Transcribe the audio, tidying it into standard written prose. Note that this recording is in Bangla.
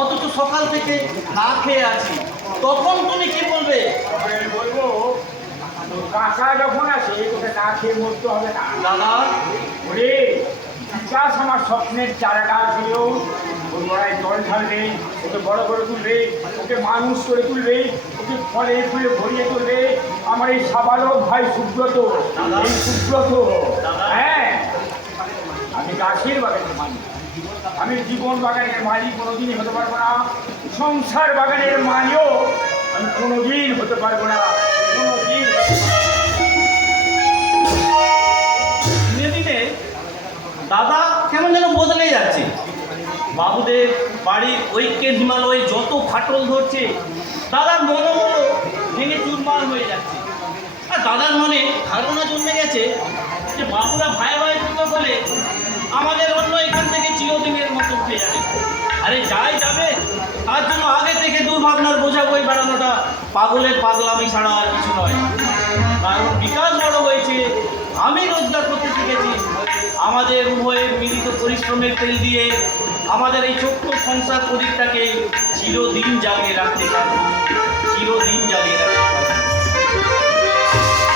অথচ সকাল থেকে না খেয়ে আছি, তখন তুমি কি বলবে? বলবো কাঁচা যখন আছে তোকে না খেয়ে মরতে হবে না। দাদা, ওরে বিকাশ আমার স্বপ্নের চারাটা ছিল, ওর গোড়ায় জল ঢালবে, ওকে বড় করে তুলবে, ওকে মানুষ করে তুলবে, ওকে ফলে ফুলে ভরিয়ে তুলবে। আমার এই সাবালক ভাই সুব্রত, এই সুব্রত, হ্যাঁ আমি গাছের বাগানের মালিক, আমি জীবন বাগানের মালিক কোনোদিনই হতে পারবো না, সংসার বাগানের মালিও আমি কোনোদিন হতে পারবো না, কোনোদিন। দিনে দিনে দাদা কেমন যেন বদলে যাচ্ছে। বাবুদের বাড়ির ঐক্যের হিমালয়ে যত ফাটল ধরছে, দাদার মনোবল ভেঙে চুরমার হয়ে যাচ্ছে। আর দাদার মনে ধারণা জন্মে গেছে যে বাবুরা ভাই ভাই কথা বলে আমাদের অন্য এখান থেকে চিরদিনের মতো উঠে যাবে। আরে যাই যাবে, তার জন্য আগে থেকে দুর্ভাবনার বোঝা বই বেড়ানোটা পাগলের পাগলামি ছাড়া আর কিছু নয়। কারণ বিকাশ বড় হয়েছে, আমি রোজগার করতে শিখেছি। আমাদের উভয়ের মিলিত পরিশ্রমের তেল দিয়ে আমাদের এই ছোট্ট সংসার প্রদীপটাকে চিরদিন জ্বালিয়ে রাখতে পারব, চিরদিন জ্বালিয়ে